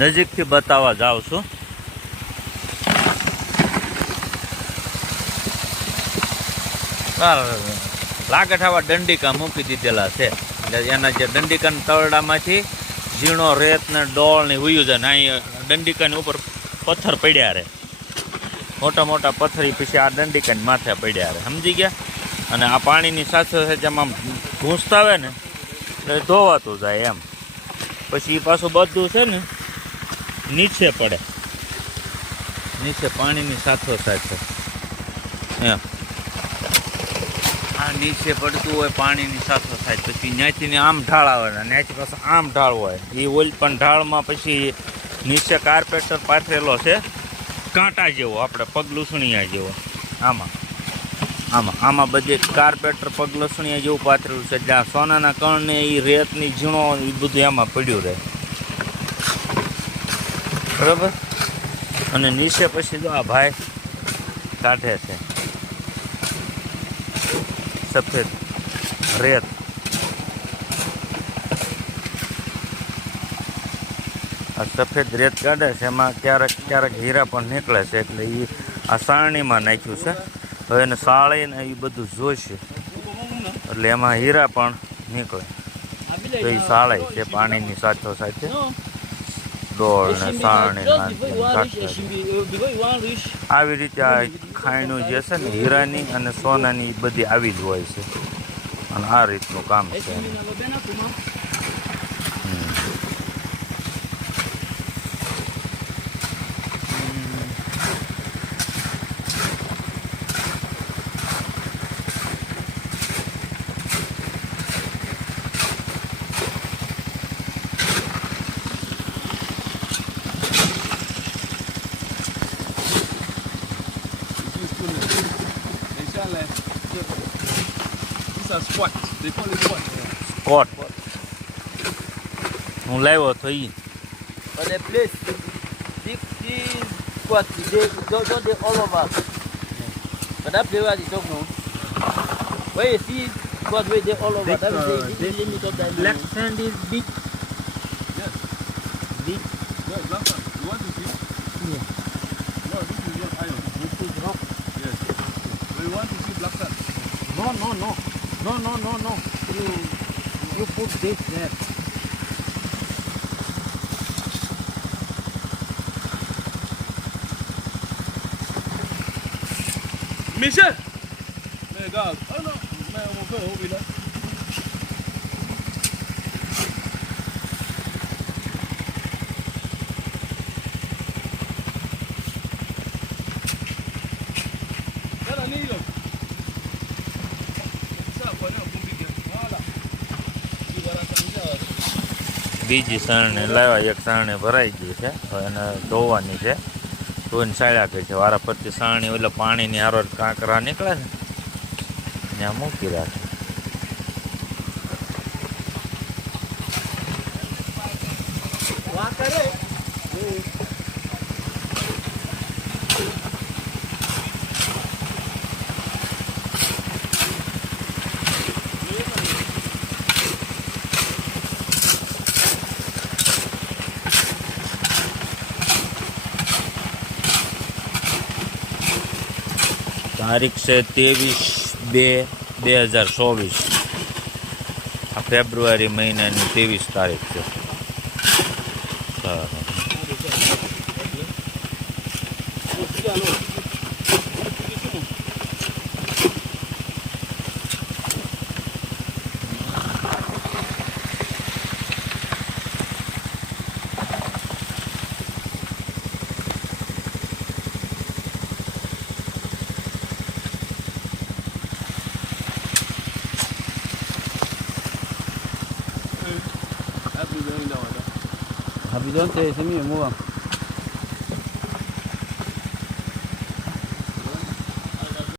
નજીકથી બતાવવા જાઉં છું. લાગે આવા દંડિકા મૂકી દીધેલા છે એટલે એના જે દંડિકાના તળડામાંથી ઝીણો રેત ને ડોળ ને ઉયું જાય ને અહીં દંડિકાની ઉપર પથ્થર પડ્યા રહે, મોટા મોટા પથ્થરી પછી આ દંડિકાની માથે પડ્યા રહે, સમજી ગયા. અને આ પાણીની સાથે સાથે જેમ આમ ઘૂંસતા આવે ને એટલે ધોવાતું જાય એમ. પછી એ પાછું બધું છે ને નીચે પડે, નીચે પાણીની સાથોસાથ એમ આ નીચે પડતું હોય પાણીની સાથોસાથ. પછી ત્યાંથી આમ ઢાળ આવે ને ત્યાંથી પાછું આમ ઢાળ હોય. એ ઓલ પણ ઢાળમાં પછી નીચે કાર્પેટર પાથરેલો છે કાંટા જેવો, આપણે પગ લૂસણીયા જેવો. આમાં આમાં આમાં બધી કાર્પેટર પગ લસણીયા જેવું પાથરેલું છે. જ્યાં સોનાના કણ ને એ રેતની ઝીણો એ બધું એમાં પડ્યું રહે, બરાબર. અને નીચે પછી જો આ ભાઈ કાઢે છે સફેદ રેત. આ સફેદ રેત કાઢે છે, એમાં ક્યારેક ક્યારેક હીરા પણ નીકળે છે. એટલે એ આ સારણીમાં નાખ્યું છે. હવે એને સાળીને એ બધું જોઈશે એટલે એમાં હીરા પણ નીકળે. તો એ સાળાય છે પાણીની સાથો સાથે ડોળ ને સારણી આવી રીતે. આ ખાયણું જે છે ને હીરાની અને સોનાની બધી આવી જ હોય છે. અને આ રીતનું કામ છે. Squat. They call it squat. કોટ હું લાવ્યો તો ઈ. But the place, this squat, they all over. But that place is don't know. Where you see squat, where they all over. That is the limit of that. Black sand is big. Yes. Big. Yeah, black sand. You want to see? Yeah. No, this is not iron. This is rock. Yes. So you want to see black sand? No, no, no. No, no, no, no. You put this there. Michel! Mais regarde. Oh non, mais on peut ouvrir là. Regarde, anillo. બીજી સારણે લાવ્યા, એક સારણે ભરાઈ ગઈ છે. હવે એને ધોવાની છે. ધોઈને સાળ્યા ગઈ છે. વારા પરથી સારણી એટલે પાણીની હારો કાંકરા નીકળે ને ત્યાં મૂકી રાખે. તારીખ છે 23/2/2024. આ ફેબ્રુઆરી મહિનાની 23 તારીખ છે. Habis tu, saya semi, murah.